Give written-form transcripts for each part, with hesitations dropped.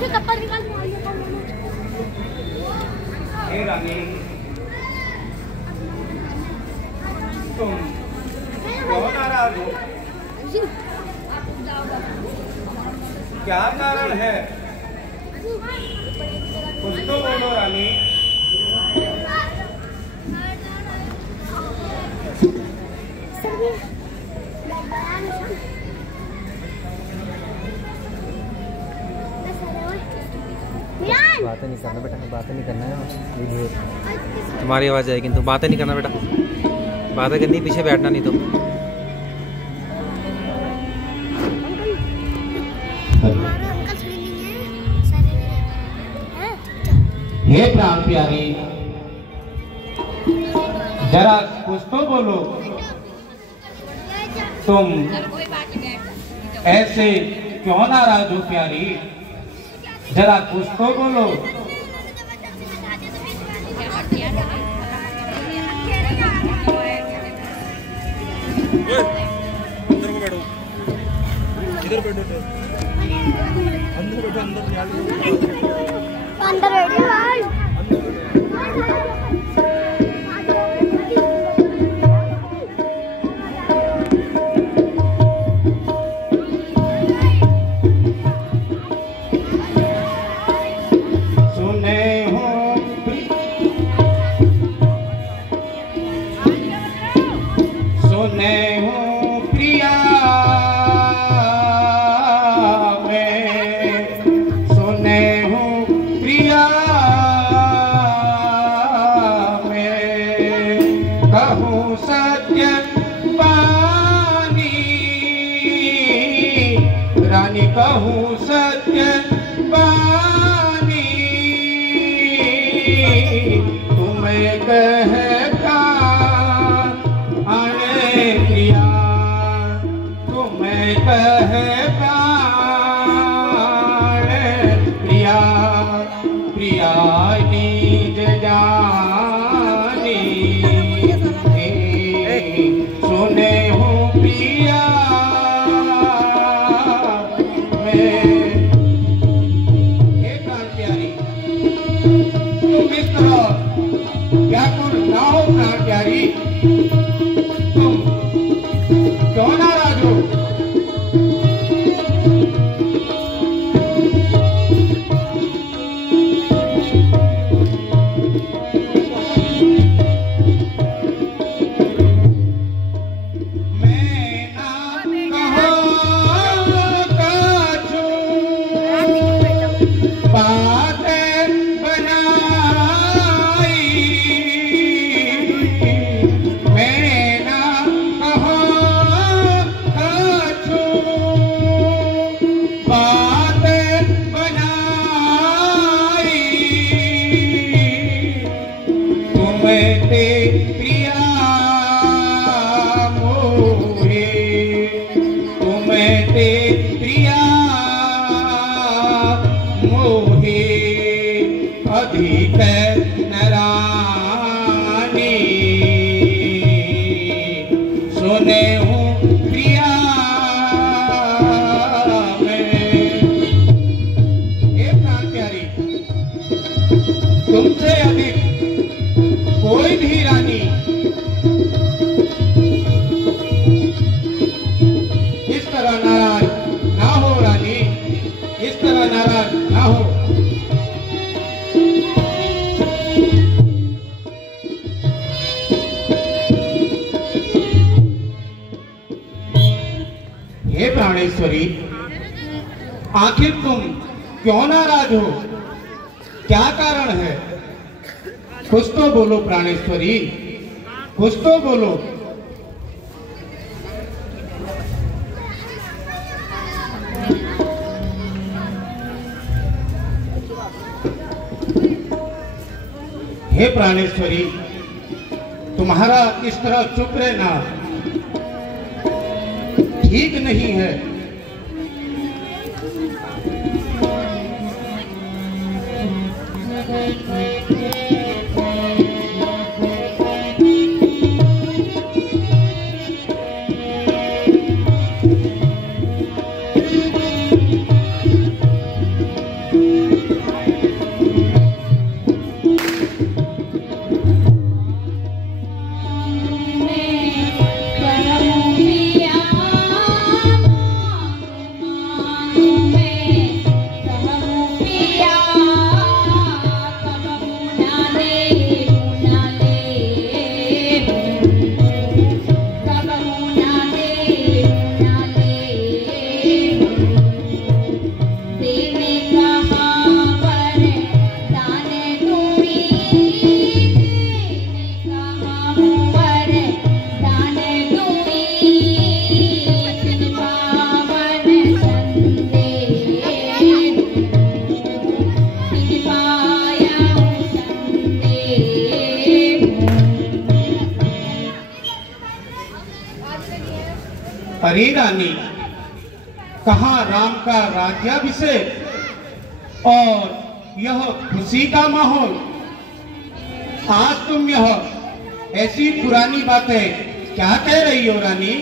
हे रानी, तुम क्यों नाराज हो? क्या कारण है? कुछ तो बोलो रानी। बातें नहीं करना बेटा, बातें नहीं करना है। तुम्हारी आवाज़ आएगी तो बातें नहीं करना बेटा, बातें करनी पीछे बैठना नहीं तो। हे प्राण प्यारी, जरा कुछ तो बोलो। तुम ऐसे क्यों नाराज हो प्यारी? जरा कुछ तो बोलो। अंदर को बैठो, इधर बैठो, अंदर बैठो, अंदर बैठो। रानी कहूँ सत्य बानी, तुम्हें कहता अरे प्रिया, तुम्हें कहता अरे प्रिया, प्रिया निज जानी, सुने हूँ प्रिया। व्याकुल ना हो प्राण प्यारी, तुम क्यों नाराज हो? अधिक नरानी, सुने हूँ प्रिया मैं। हे प्राण प्यारी, तुमसे अधिक कोई भी रानी इस तरह नाराज ना हो। रानी इस तरह नाराज ना हो। हे प्राणेश्वरी, आखिर तुम क्यों नाराज हो? क्या कारण है? कुछ तो बोलो प्राणेश्वरी, कुछ तो बोलो। हे प्राणेश्वरी, तुम्हारा इस तरह चुप रहना ठीक नहीं है। अरे रानी, कहाँ राम का राज्याभिषेक और यह खुशी का माहौल। आज तुम यह ऐसी पुरानी बातें क्या कह रही हो रानी?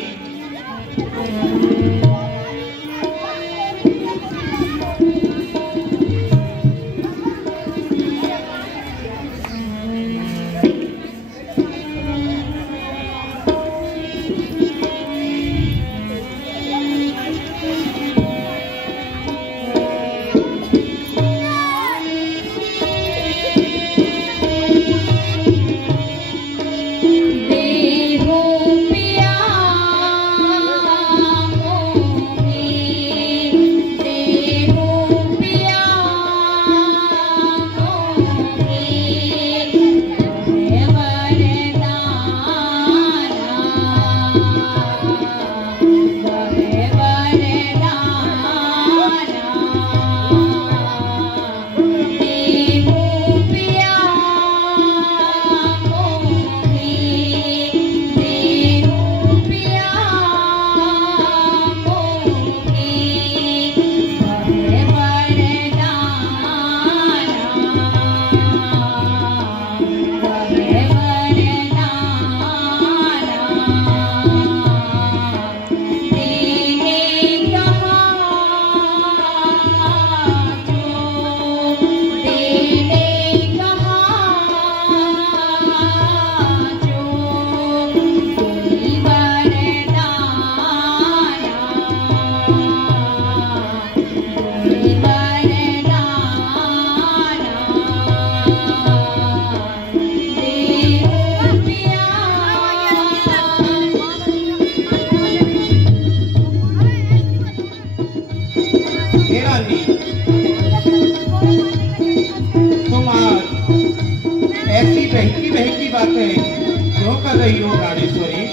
तुम आज ऐसी बहकी बहकी बातें क्यों कर रही हो प्राणेश्वरी?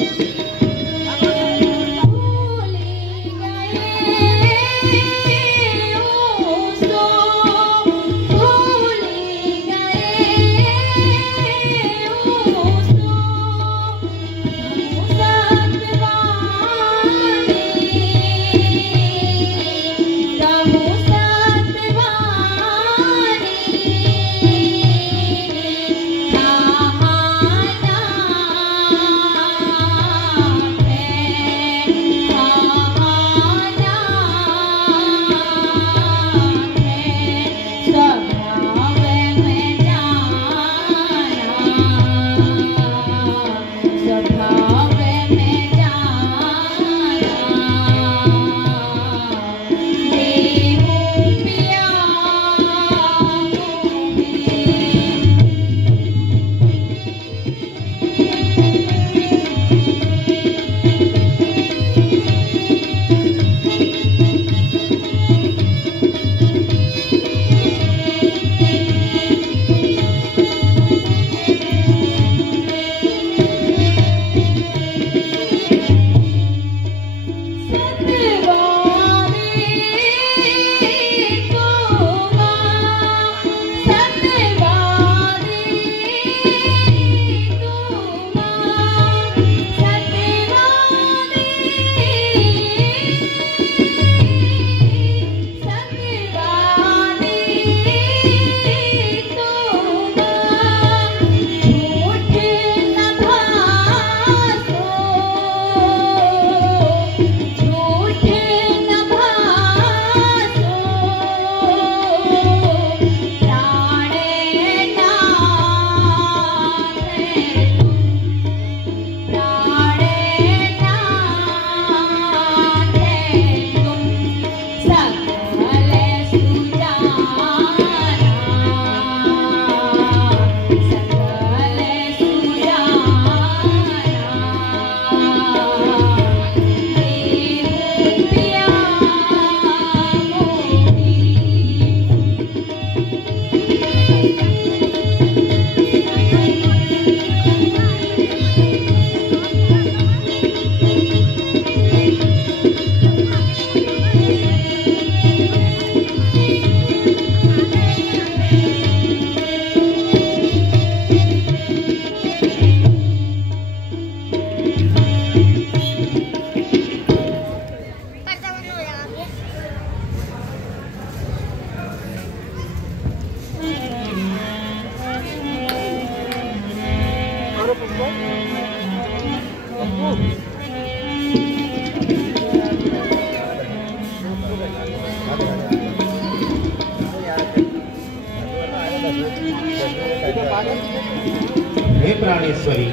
हे प्राणेश्वरी,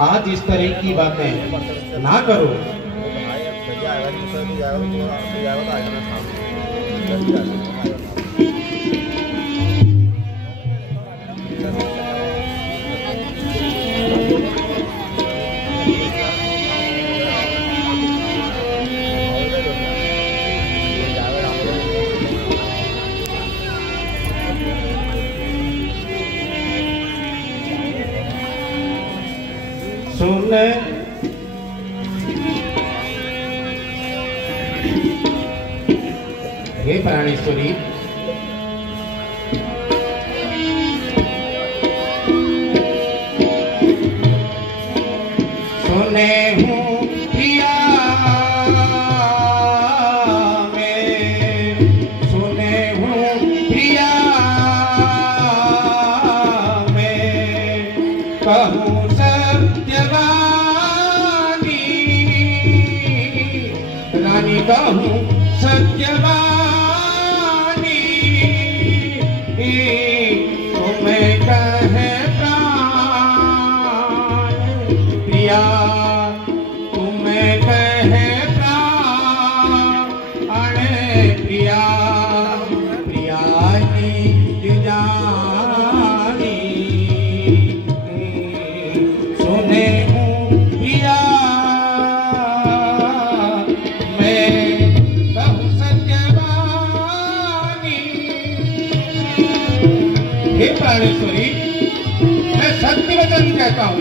आज इस तरह की बातें ना करो। सुन हे प्राणेश्वरी, सुने हूँ प्रिया में, सुने हूँ प्रिया में, कहूँ सत्यवानी रानी, कहूँ सत्यवानी, तुम्हें कहे प्राण प्रिया, तुम्हें कहे प्राण प्रिया, प्रिया नीत जानी, सुने हूँ प्रिया मैं, कहूँ सत्यवानी। हे प्राणेश्वरी, मैं सत्य वचन कहता हूँ।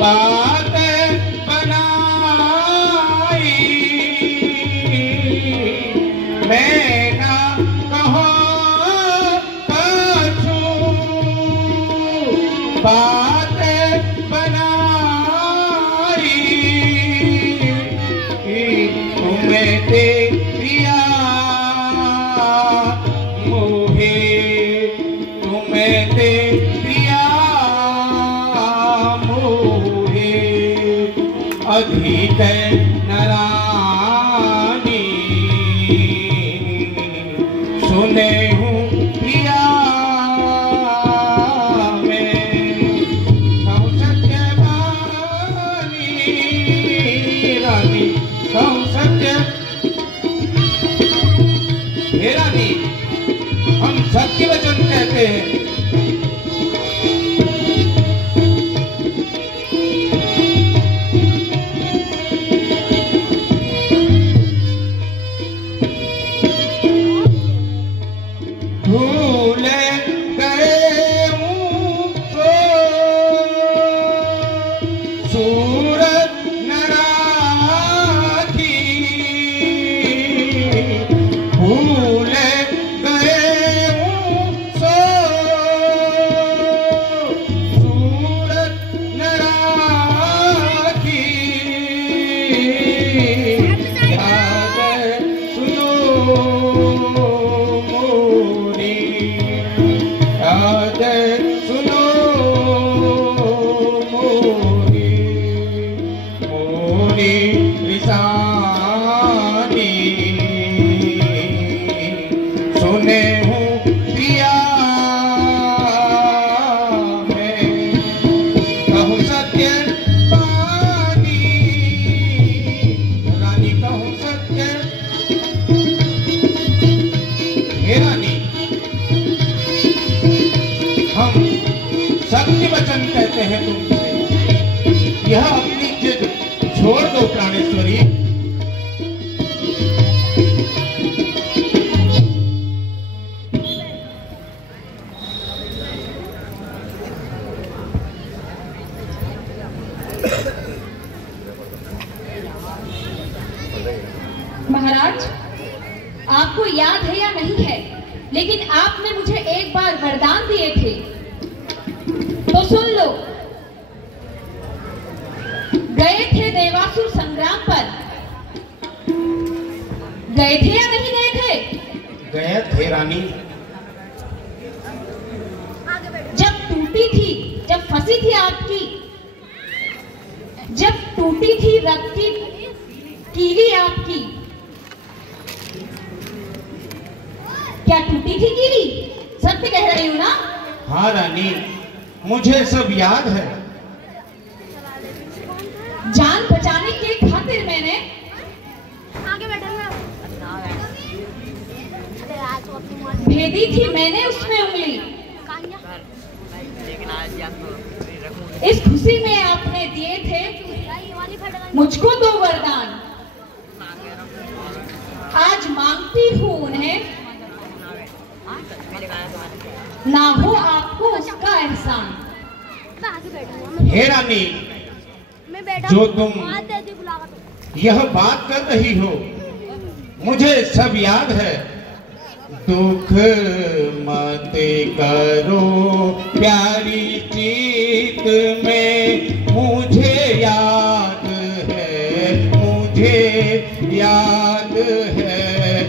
बात बनाई मैं ना कहो कछु, बात बनाई तुम्हें दे प्रिया मोहे, तुम्हें दे प्रिया अधिक नरानी, सुने हूँ प्रिया में, कहूँ सत्यवानी रानी, कहूँ सत्य। हे रानी, हम सत्य वचन कहते हैं। भूल गए हूँ तो सूरत न राखी, भूल गए हूँ तो सूरत न राखी, याद सुनो याद सुनो मोरी, मोरी रिसानी, सुने हूँ प्रिया मैं, कहूँ सत्य वाणी रानी, कहूँ सत्य। हे रानी, हम सत्य वचन कहते हैं तुमसे, यह अपनी जिद छोड़ दो प्राणेश्वरी। महाराज, आपको याद है या नहीं है, लेकिन आपने मुझे एक बार वरदान दिए थे, तो सुन लो। गए थे देवासुर संग्राम पर, गए थे या नहीं गए थे? गए थे रानी। जब टूटी थी, जब फंसी थी आपकी, जब टूटी थी रक्त की कीली आपकी, क्या टूटी थी कीली? सत्य कह रही हूं ना? हाँ रानी, मुझे सब याद है। जान बचाने के खातिर मैंने भेदी थी मैंने उसमें उंगली। इस खुशी में आपने दिए थे मुझको 2 वरदान। आज मांगती हूँ उन्हें, ना हो आपको उसका एहसान। हे रानी, जो तुम यह बात कर रही हो, मुझे सब याद है। दुख मत करो प्यारी चीत में, मुझे याद है, मुझे याद है।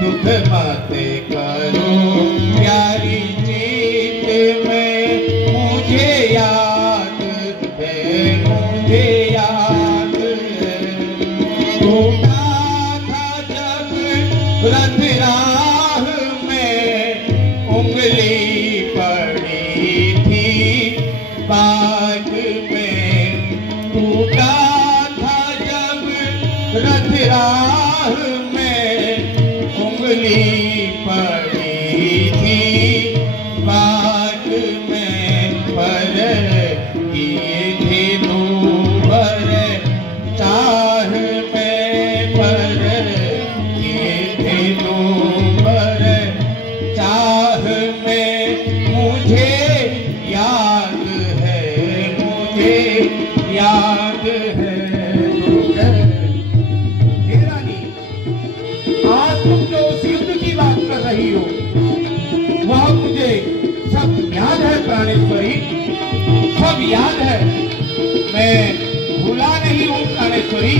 दुख मत करो प्यारी चीत में, मुझे याद है, मुझे याद है। टूटा था जब रथ राह में, उंगली पड़ी थी बाग में। टूटा था जब रथ राह में, उंगली पड़ी थी बाग में। पर किए थे दूबर चाह में, पर किए थे दूबर चाह में। मुझे याद है, मुझे याद है। हे रानी, आज तुम जो उस युद्ध की बात कर रही हो, वह मुझे सब याद है प्राणेश्वरी, सब याद है। मैं भूला नहीं हूँ प्राणेश्वरी।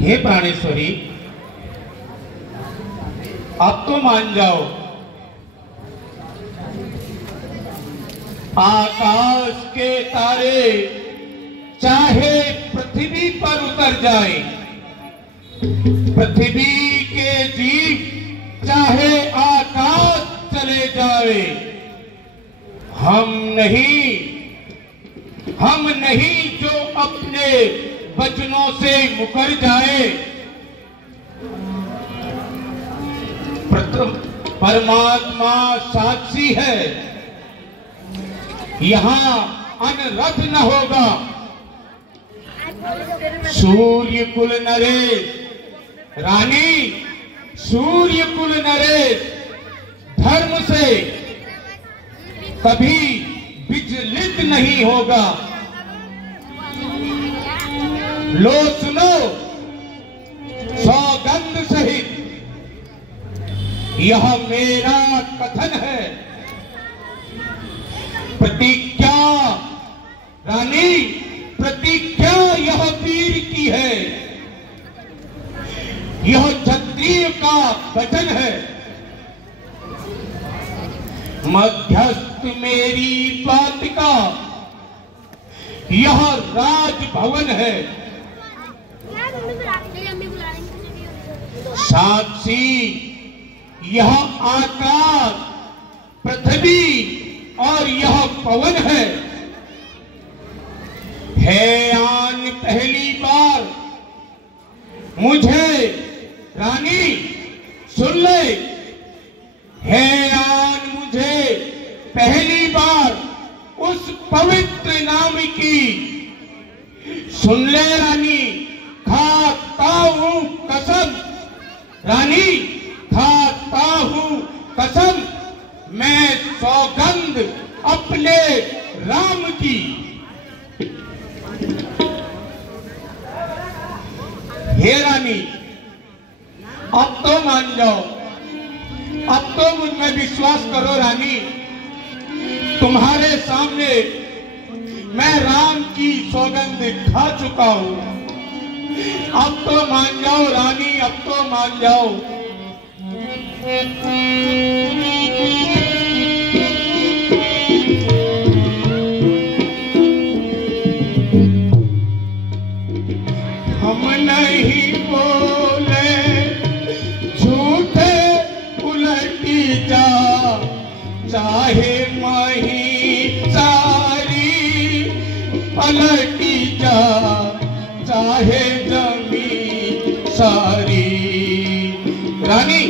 हे प्राणेश्वरी, अब तो मान जाओ। आकाश के तारे चाहे पृथ्वी पर उतर जाए, पृथ्वी के जीव चाहे आकाश चले जाए, हम नहीं जो अपने वचनों से मुकर जाए। परमात्मा साक्षी है, यहाँ अनरथ न होगा। सूर्य कुल नरेश रानी, सूर्य कुल नरेश धर्म से कभी विचलित नहीं होगा। लो सुनो सौगंध सहित, यह मेरा कथन है। प्रतिज्ञा रानी, प्रतिज्ञा यह वीर की है, यह क्षत्रिय का वचन है। मध्यस्थ मेरी बात का यह राजभवन है। साक्षी यह आकाश, पृथ्वी और यह पवन है। आन पहली बार मुझे रानी सुन ले, आन मुझे पहली बार उस पवित्र नाम की सुन ले रानी। खाता हूं कसम रानी, खाता हूं कसम, मैं सौगंध अपने राम की। हे रानी, अब तो मान जाओ, अब तो मुझ में विश्वास करो रानी। तुम्हारे सामने मैं राम की सौगंध खा चुका हूं। अब तो मान जाओ रानी, अब तो मान जाओ। हम नहीं बोले झूठे उलटी जा, चाहे मही सारी पलटी जा, चाहे जमीन सारी। रानी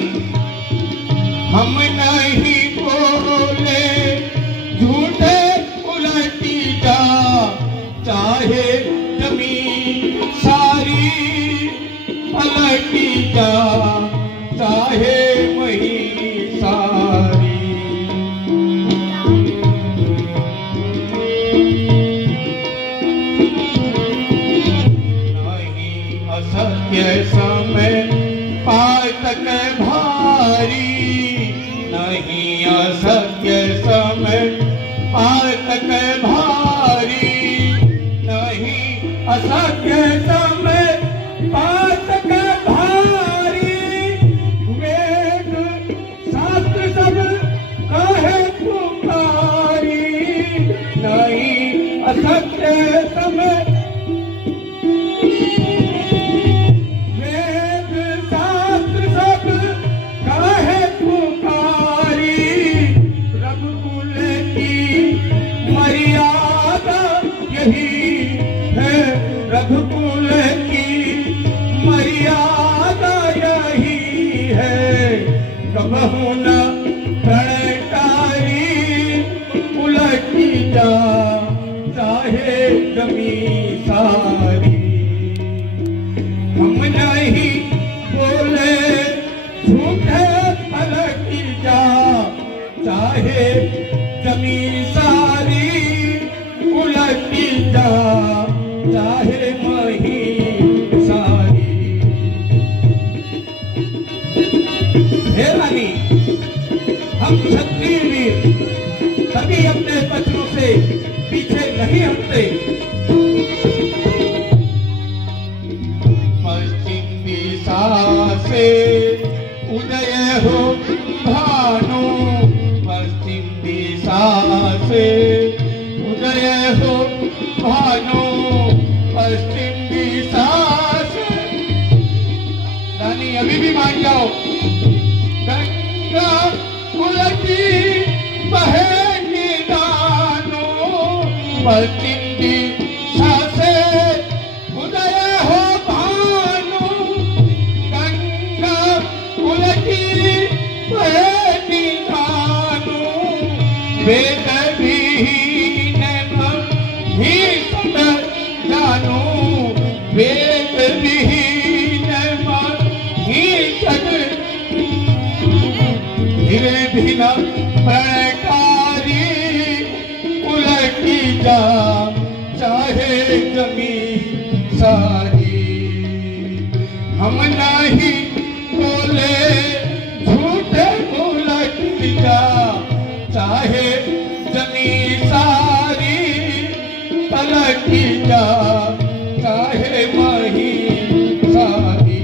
हम नहीं बोले झूठे उलटी जा, चाहे जमीन सारी पलटी जा, चाहे वही सारी। नहीं असत्य समय पातक भारी, नहीं असत्य समय पातक भारी, नहीं असत्य समय पातक भारी। वेद शास्त्र सब कहे पुकारी, नहीं असत्य समय वेद शास्त्र सब कहे पुकारी। रघुकुल की मर्यादा यही है, रघुकुल की मर्यादा यही है। कबहु न प्रणयकारी उलटी जा, चाहे जमीन सारी। हम नहीं बोले झूठे पलटी जा, चाहे जमीन सारी उलटी जा, चाहे मही सारी। हे रानी, हम क्षत्रिय वीर कभी अपने वचनों से पीछे नहीं हटते। पश्चिम दिशा से उदय हो भानु, पश्चिम दिशा से उदय हो भानु, पश्चिम दिशा से। रानी अभी भी मान जाओ। गंगा उलटी बहे निदानो, पश्चिम दिशा से उदय हो भानु, गंगा उलटी बहे निदानो। वेद विहीन ही सब जानो, वेद विहीन ही जग। धीरे धीरे प्रणयकारी उलटी जा, चाहे जमीन सारी। हम नहीं बोले झूठे उलटी जा, चाहे जमीन सारी पलटी जा, चाहे वही सारी।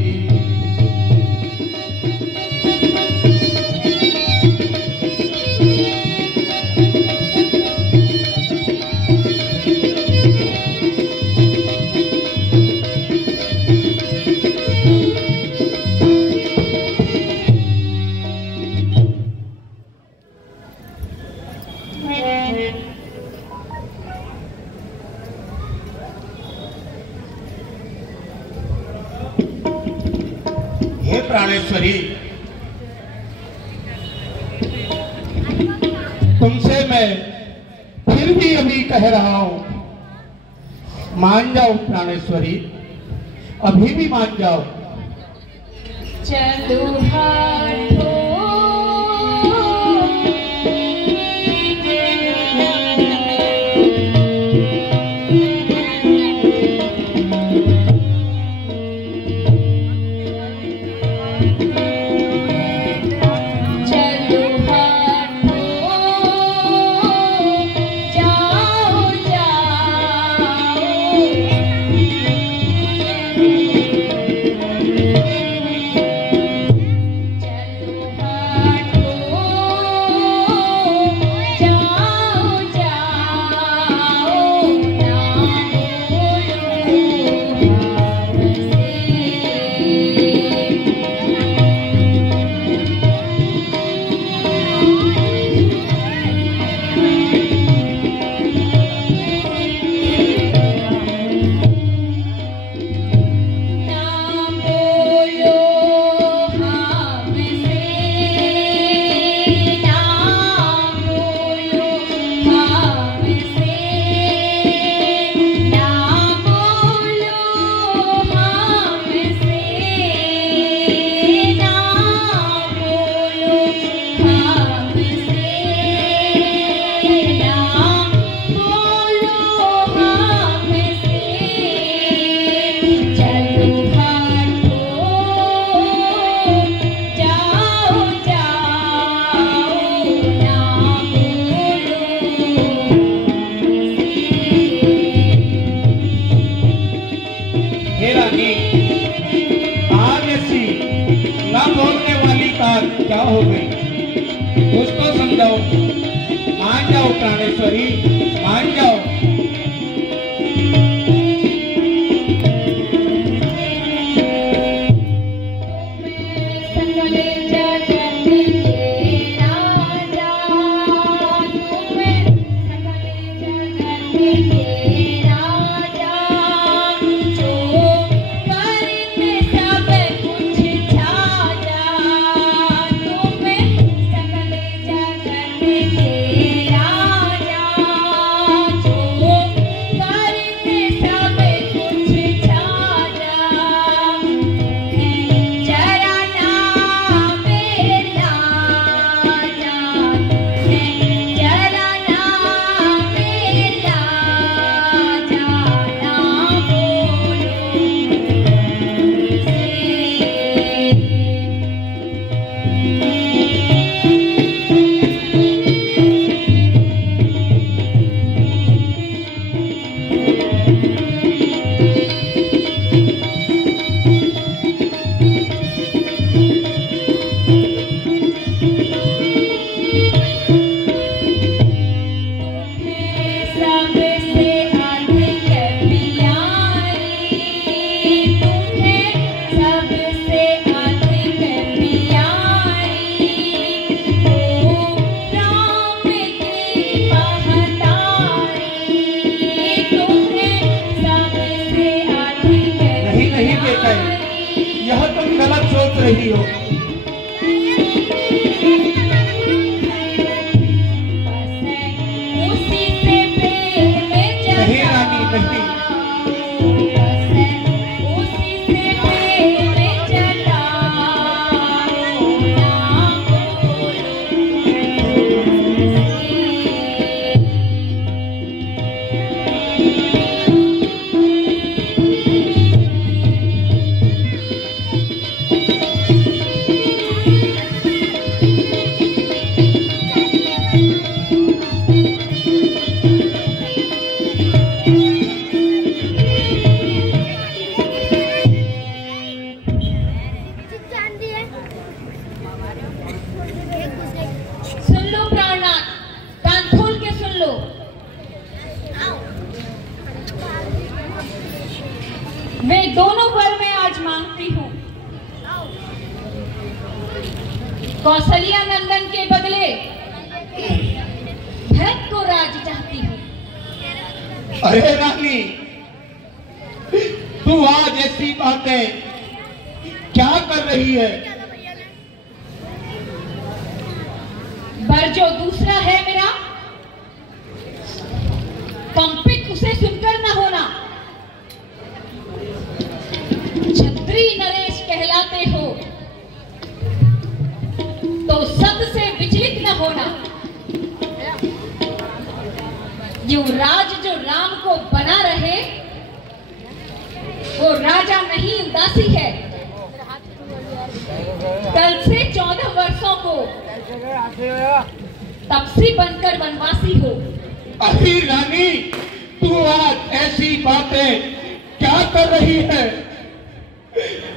हे प्राणेश्वरी, तुमसे मैं फिर भी अभी कह रहा हूं, मान जाओ प्राणेश्वरी, अभी भी मान जाओ। चलो हाथों ना बोलने वाली बात क्या हो गई? कुछ तो समझाओ। मान जाओ प्राणेश्वरी, मान जाओ। यह तुम गलत सोच रही हो। नहीं रानी, नहीं। सुन लो प्राणनाथ, कान खोल के सुन लो। वे दोनों वर मैं आज मांगती हूँ। कौशल्या नंदन के बदले भरत को राज चाहती हूँ। अरे रानी, तू आज ऐसी बातें क्या कर रही है? पर जो दूसरा है मेरा कंपित, उसे सुनकर न होना। छत्री नरेश कहलाते हो तो सद से विचलित न होना। युवराज जो राम को बना रहे वो राजा नहीं, उदासी है। कल से 14 वर्षों को तपसी बनकर वनवासी हो। अरे रानी, तू आज ऐसी बातें क्या कर रही है?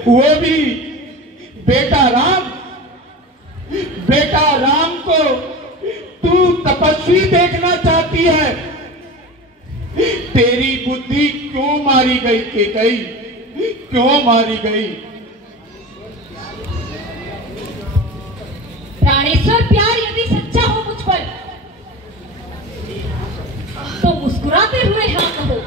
वो भी बेटा राम को तू तपस्वी देखना चाहती है। तेरी बुद्धि क्यों मारी गई केकई? क्यों मारी गई? प्राणेश्वर, प्यार यदि सच्चा हो मुझ पर तो मुस्कुराते हुए हाँ कहो।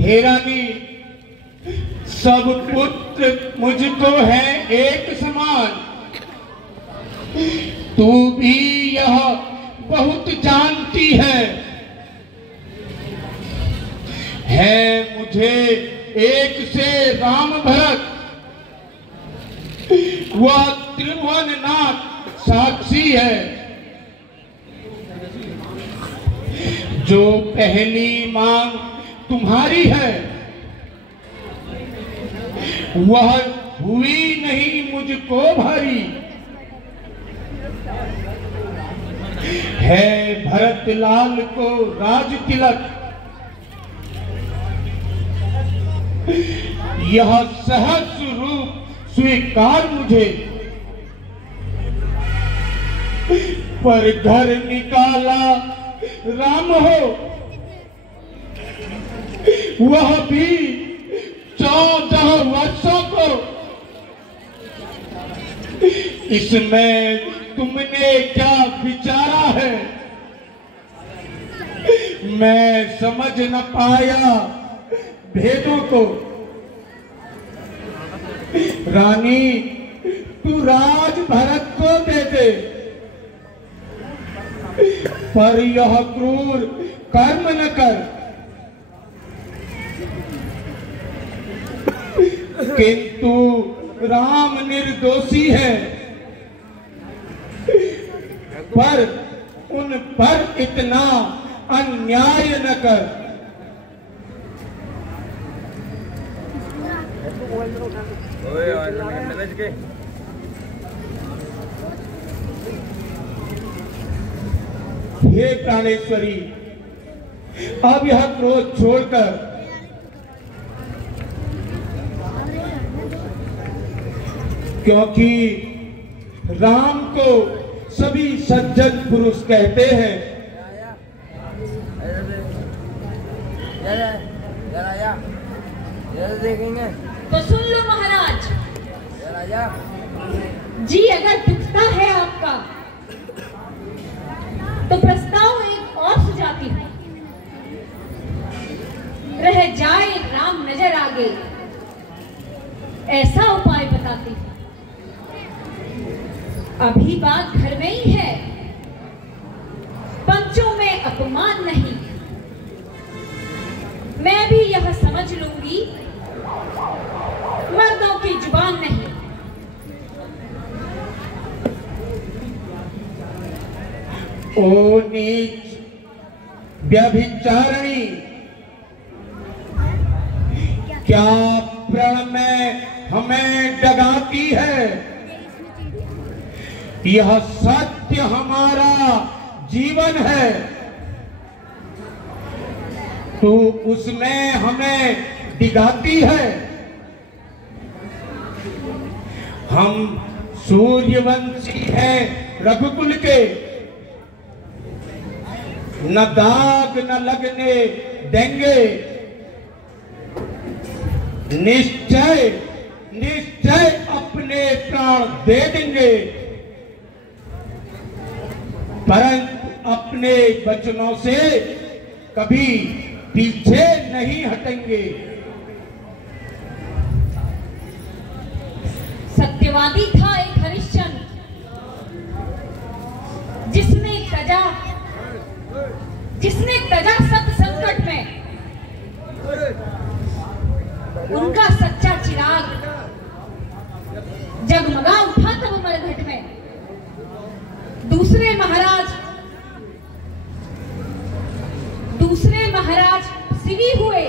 हे रानी, सब पुत्र मुझको है एक समान। तू भी यह बहुत जानती है मुझे एक से राम भरत, वह त्रिभुवननाथ साक्षी है। जो पहली मांग तुम्हारी है वह हुई नहीं मुझको भारी। है भरत लाल को राज तिलक, यह सहज रूप स्वीकार मुझे, पर घर निकाला राम हो, वह भी 14 वर्षों को। इसमें तुमने क्या विचारा है, मैं समझ न पाया भेदों को। रानी तू राज भरत को दे दे, पर यह क्रूर कर्म न कर। किंतु राम निर्दोषी है, पर उन पर इतना अन्याय न कर। हे प्राणेश्वरी, अब यह क्रोध छोड़कर क्योंकि राम को सभी सज्जन पुरुष कहते हैं, तो सुन लो महाराज जी, अगर दुखता है आपका तो प्रस्ताव एक और सुझाती हूँ। रह जाए राम नजर आगे, ऐसा उपाय बताती हूँ। अभी बात घर में ही है, पंचों में अपमान नहीं। मैं भी यह समझ लूंगी, मर्दों की जुबान नहीं। ओ नीच व्यभिचारिणी, क्या प्रण में हमें डगाती है? यह सत्य हमारा जीवन है, तू उसमें हमें डिगाती है। हम सूर्यवंशी हैं रघुकुल के, न दाग न लगने देंगे। निश्चय निश्चय अपने प्राण दे देंगे, परंतु अपने वचनों से कभी पीछे नहीं हटेंगे। सत्यवादी था एक हरिश्चंद्र, जिसने तजा सत संकट में उनका सच्चा चिराग जगमगा उठा तब मरघट में। दूसरे महाराज सिवी हुए,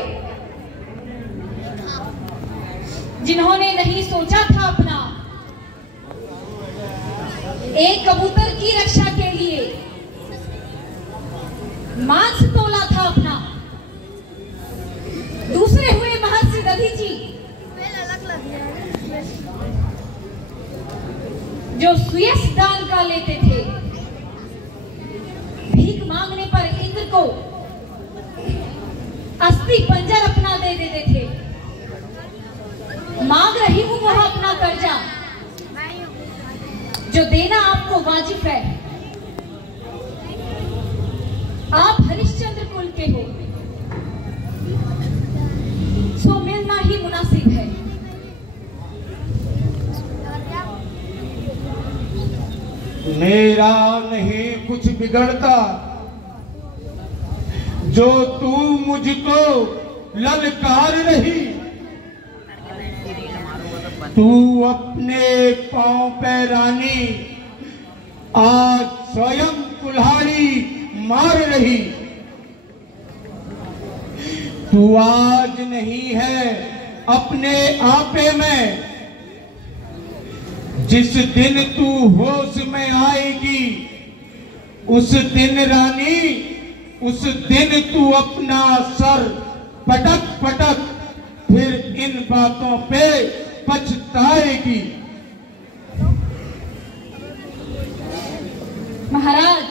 जिन्होंने नहीं सोचा था अपना एक कबूतर की रक्षा के लिए मांस तोला था अपना। दूसरे हुए महर्षि दधीची, जो सुयश दान का लेते थे। भीख मांगने पर इंद्र को अस्थि पंजर अपना दे देते थे। मांग रही हूं वह अपना कर्जा, जो देना आपको वाजिब है। आप हरिश्चंद्र कुल के हो, सो मिलना ही मुनासिब है। मेरा नहीं कुछ बिगड़ता, जो तू मुझको ललकार रही। तू अपने पांव पे रानी आज स्वयं कुल्हाड़ी मार रही। तू आज नहीं है अपने आपे में, जिस दिन तू होश में आएगी उस दिन रानी, उस दिन तू अपना सर पटक पटक फिर इन बातों पे पछताएगी। महाराज,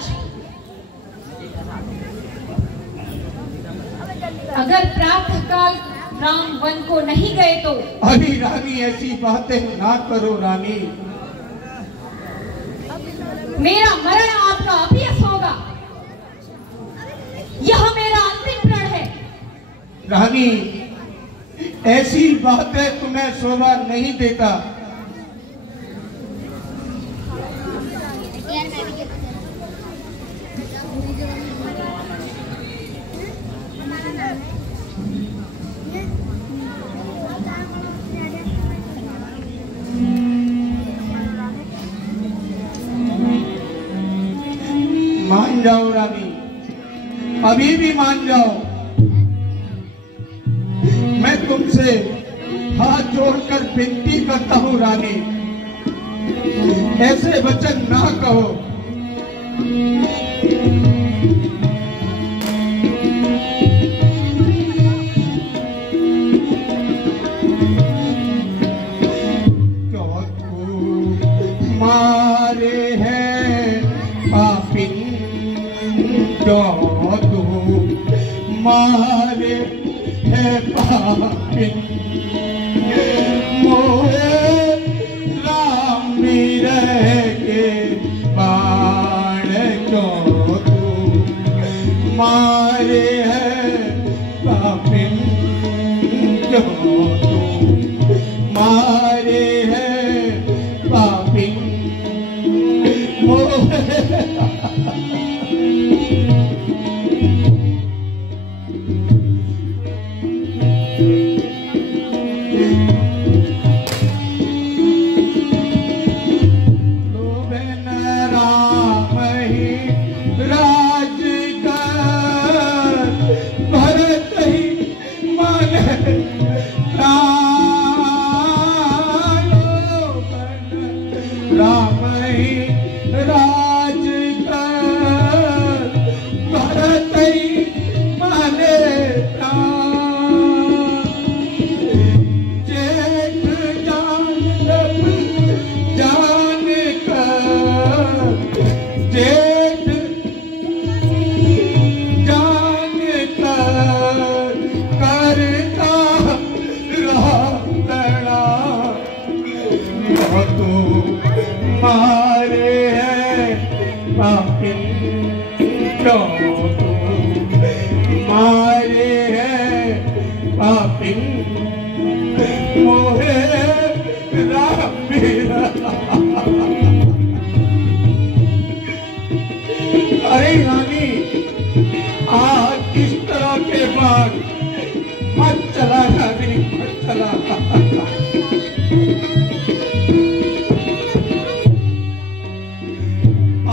अगर प्रातः काल राम वन को नहीं गए तो? अरे रानी, ऐसी बातें ना करो रानी। मेरा मरण आपका अभ्यस होगा। यह मेरा अंतिम प्रण है। रानी, ऐसी बातें तुम्हें शोभा नहीं देता। मान जाओ रानी, अभी भी मान जाओ। मैं तुमसे हाथ जोड़कर विनती करता हूं रानी, ऐसे वचन ना कहो। क्यों तू मारे है पापिन, क्यों तू मारे है पापिन, मोहे राम भी रह के बाण, क्यों तू मारे है पापिन, क्यों तू मारे है पापिन, मोहे अरे रानी, आज इस तरह के बाद मत चला रानी, मत चला।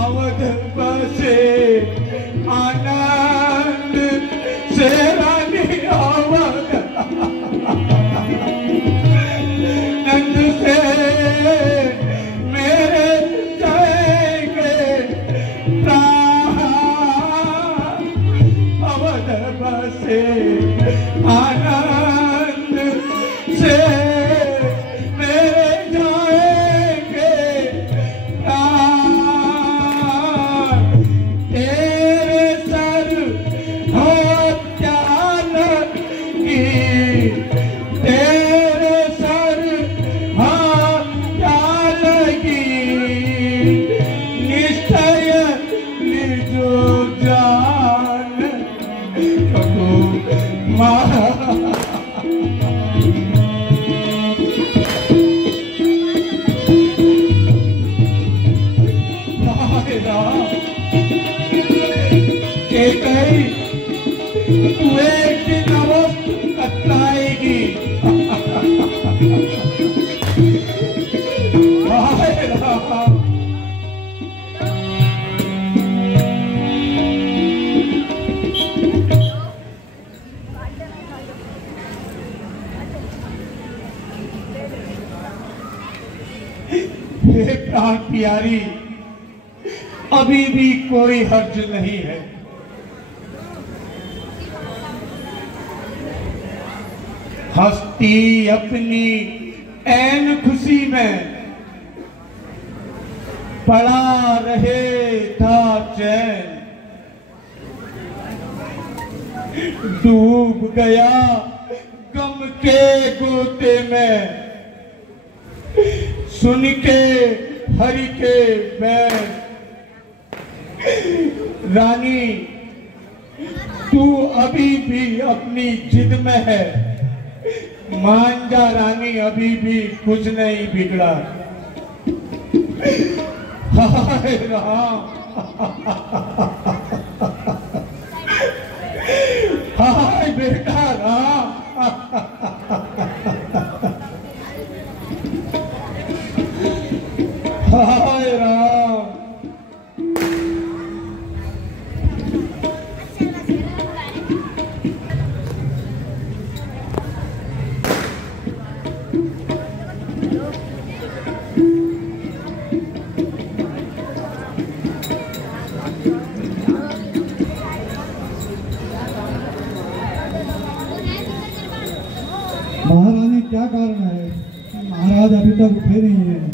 अवध बसे आनंद से रानी, अवध नंद से मेरे जाएंगे प्राण, अवध बसे आनंद से मेरे जाएंगे प्राण, तेरे सर हो त्याल की, तेरे सर हो त्याल की, निश्चय निजो जान कबू मारा। तू एक दिन अवश्य कतराएगी। हे प्राण प्यारी, अभी भी कोई हर्ज नहीं है। हस्ती अपनी ऐन खुशी में पड़ा रहे था चैन, डूब गया गम के गोते में सुन के हरि के बैन। रानी तू अभी भी अपनी जिद में है, मान जा रानी अभी भी कुछ नहीं बिगड़ा। हाय राम, हाय बेटा राम। हाय राम। महारानी क्या कारण है? महाराज अभी तक उठे नहीं हैं।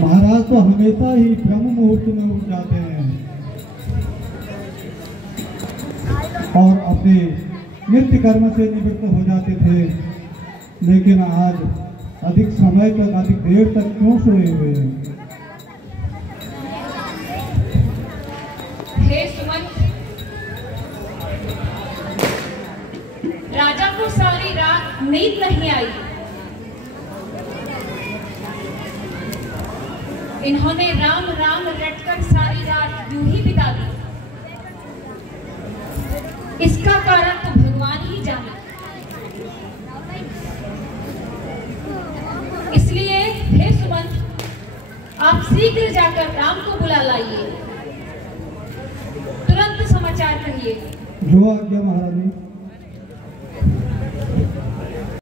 महाराज तो हमेशा ही ब्रह्म मुहूर्त में उठ जाते हैं और अपने नित्य कर्म से निवृत्त हो जाते थे, लेकिन आज अधिक समय तक, अधिक देर तक क्यों सोए हुए हैं? हे सुमंत, राजा को सारी रात नींद नहीं आई। इन्होंने राम राम रटकर सारी रात यूं ही बिता दी। इसका कारण तो भगवान ही जाने। इसलिए हे सुमंत, आप शीघ्र जाकर राम को बुला लाइए, तुरंत समाचार कहिए। जो आज्ञा महारानी।